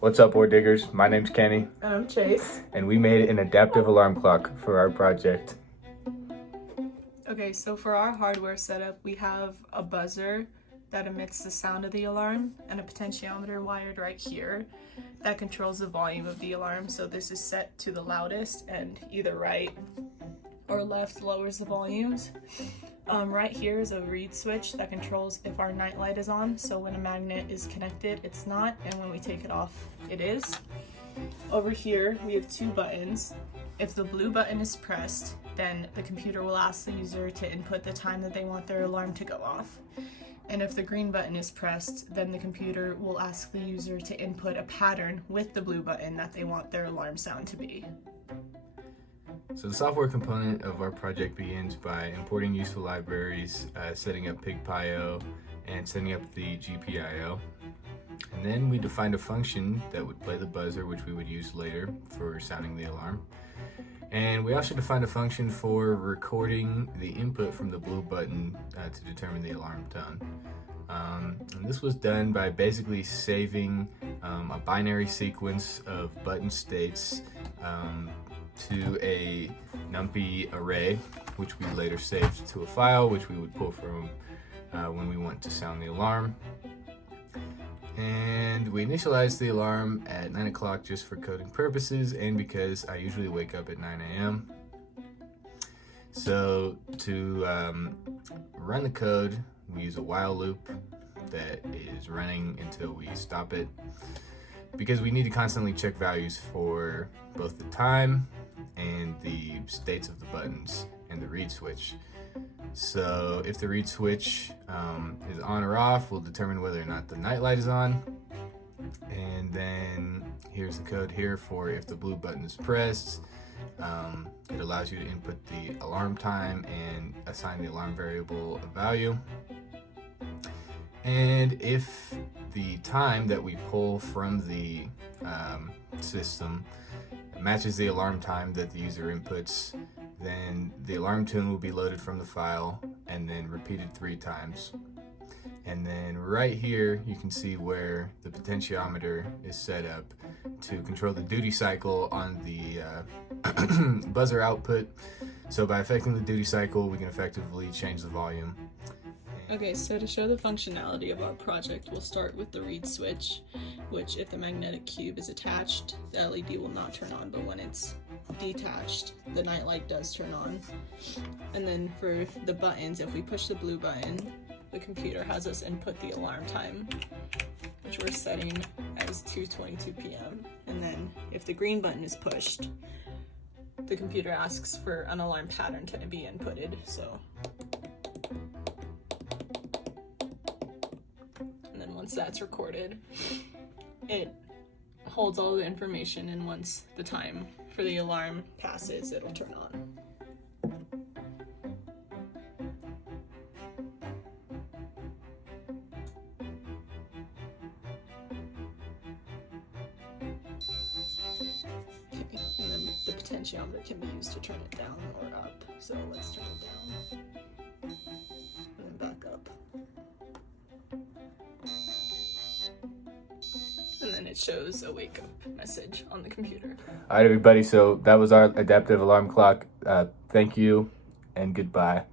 What's up, Ore Diggers? My name's Kenny. And I'm Chase. And we made an adaptive alarm clock for our project. Okay, so for our hardware setup, we have a buzzer that emits the sound of the alarm and a potentiometer wired right here that controls the volume of the alarm. So this is set to the loudest, and either right or left lowers the volumes. Right here is a reed switch that controls if our night light is on. So when a magnet is connected, it's not, and when we take it off, it is. Over here, we have two buttons. If the blue button is pressed, then the computer will ask the user to input the time that they want their alarm to go off. And if the green button is pressed, then the computer will ask the user to input a pattern with the blue button that they want their alarm sound to be. So the software component of our project begins by importing useful libraries, setting up PigPio, and setting up the GPIO. And then we defined a function that would play the buzzer, which we would use later for sounding the alarm. And we also defined a function for recording the input from the blue button to determine the alarm tone. And this was done by basically saving a binary sequence of button states to a NumPy array, which we later saved to a file, which we would pull from when we want to sound the alarm. And we initialized the alarm at 9 o'clock just for coding purposes and because I usually wake up at 9 a.m. So to run the code, we use a while loop that is running until we stop it, because we need to constantly check values for both the time and the states of the buttons and the reed switch. So if the reed switch is on or off, we'll determine whether or not the night light is on. And then here's the code here for if the blue button is pressed. It allows you to input the alarm time and assign the alarm variable a value. And if the time that we pull from the system matches the alarm time that the user inputs, then the alarm tune will be loaded from the file and then repeated 3 times. And then right here you can see where the potentiometer is set up to control the duty cycle on the buzzer output. So by affecting the duty cycle, we can effectively change the volume. Okay, so to show the functionality of our project, we'll start with the reed switch, which if the magnetic cube is attached, the LED will not turn on, but when it's detached, the night light does turn on. And then for the buttons, if we push the blue button, the computer has us input the alarm time, which we're setting as 2:22 p.m. And then if the green button is pushed, the computer asks for an alarm pattern to be inputted. So once that's recorded, it holds all the information, and once the time for the alarm passes, it'll turn on. Okay, and then the potentiometer can be used to turn it down or up. So let's turn it down and then back up. And then it shows a wake up message on the computer. All right, everybody, so that was our adaptive alarm clock. Thank you and goodbye.